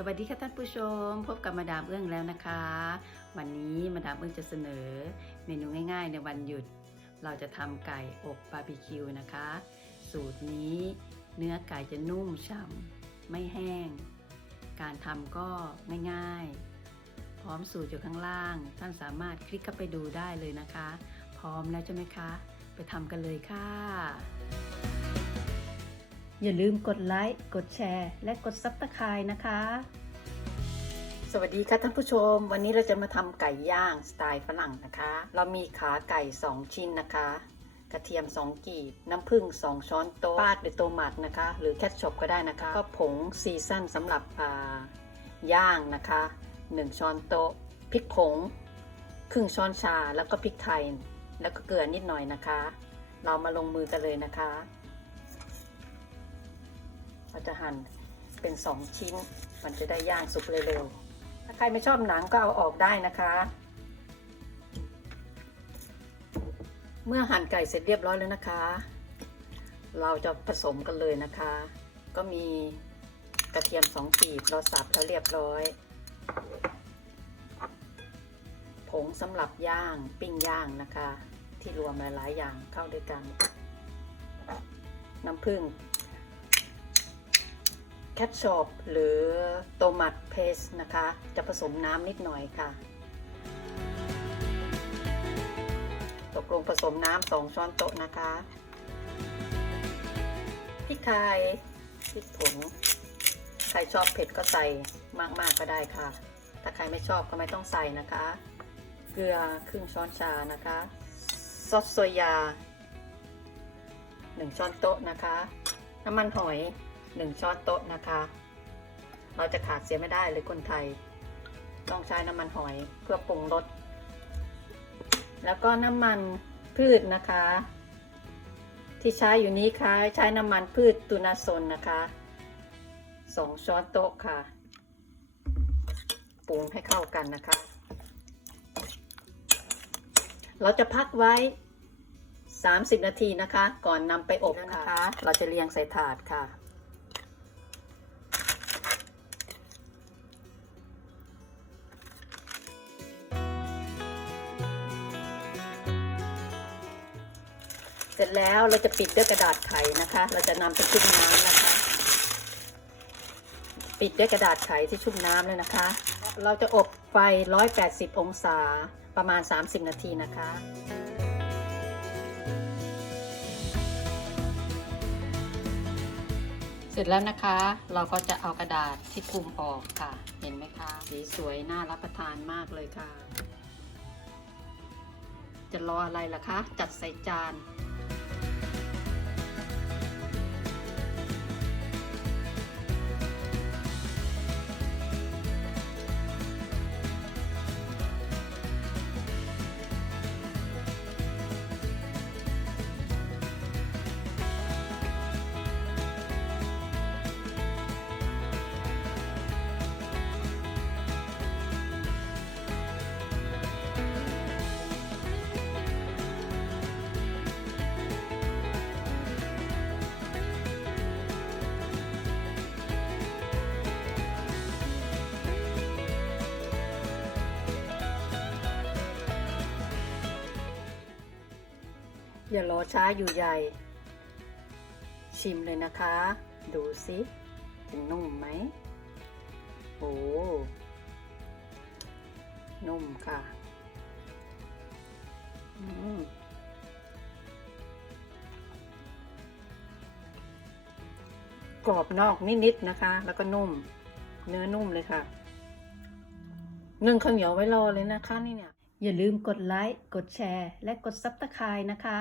สวัสดีค่ะท่านผู้ชม พบกับมาดามเอื้องแล้วนะคะ วันนี้มาดามเอื้องจะเสนอ เมนูง่าย ๆ ในวันหยุด เราจะทำไก่อบบาร์บีคิวนะคะ สูตรนี้เนื้อไก่จะนุ่มฉ่ำไม่แห้ง การทำก็ง่ายๆ พร้อมสูตรอยู่ข้างล่าง ท่านสามารถคลิกเข้าไปดูได้เลยนะคะ พร้อมแล้วใช่ไหมคะ ไปทำกันเลยค่ะ อย่าลืมกดไลค์กดแชร์ และกดซับสไครต์นะคะ สวัสดีค่ะท่านผู้ชม วันนี้เราจะมาทำไก่ย่างสไตล์ฝรั่งนะคะ เรามีขาไก่ 2 ชิ้นนะคะ กระเทียม 2 กีบ น้ำผึ้ง 2 ช้อนโต๊ะปาดด้วยโตมัตนะคะ หรือแคชชอปก็ได้นะคะ ก็ผงซีซั่นสำหรับย่างนะคะ 1 ช้อนโต๊ะพริกผง ครึ่งช้อนชาแล้วก็พริกไทย แล้วก็เกลือนิดหน่อยนะคะ เรามาลงมือกันเลยนะคะ เราจะหั่นเป็น 2 ชิ้น มันจะได้ย่างสุกเร็วๆ ถ้าใครไม่ชอบหนังก็เอาออกได้นะคะ เมื่อหั่นไก่เสร็จเรียบร้อยแล้วนะคะ เราจะผสมกันเลยนะคะ ก็มีกระเทียม2กีบเราสับแล้วเรียบร้อยผงสำหรับย่างปิ้งย่างนะคะ ที่รวมหลาย ๆ อย่างเข้าด้วยกัน น้ำผึ้ง แคชชอปหรือโตมัตเพสนะคะ จะผสมน้ำนิดหน่อยค่ะตกลงผสมน้ำสองช้อนโต๊ะนะคะพริกไทยพริกผงใครชอบเผ็ดก็ใส่มากๆก็ได้ค่ะ ถ้าใครไม่ชอบก็ไม่ต้องใส่นะคะ เกลือครึ่งช้อนชานะคะซอสโซยา 1 ช้อนโต๊ะนะคะ น้ำมันหอย 1 ช้อนโต๊ะนะคะ เราจะขาดเสียไม่ได้เลยคนไทย ต้องใช้น้ำมันหอยเพื่อปรุงรส แล้วก็น้ำมันพืชนะคะ ที่ใช้อยู่นี้ค่ะใช้น้ำมันพืชตูนาโซนนะคะ 2 ช้อนโต๊ะค่ะ ปรุงให้เข้ากันนะคะ เราจะพักไว้30 นาทีนะคะ ก่อนนำไปอบนะคะ เราจะเรียงใส่ถาดค่ะ เสร็จแล้วเราจะปิดด้วยกระดาษไขนะคะ เราจะนำไปชุบน้ำนะคะ ปิดด้วยกระดาษไขที่ชุบน้ำเลยนะคะ เราจะอบไฟ 180 องศาประมาณ 30 นาทีนะคะเสร็จแล้วนะคะเราก็จะเอากระดาษที่คลุมออกค่ะ เห็นไหมคะสีสวยน่ารับประทานมากเลยค่ะ จะรออะไรล่ะคะ จัดใส่จาน อย่ารอช้าอยู่ใหญ่ ชิมเลยนะคะ ดูสิจะนุ่มไหมโอ้นุ่มค่ะอืมกรอบนอกนิดๆนะคะ แล้วก็นุ่ม เนื้อนุ่มเลยค่ะนึ่งข้าวเหนียวไว้รอเลยนะคะนี่เนี่ย อย่าลืมกดไลค์ กดแชร์ และกดซับสไครต์นะคะ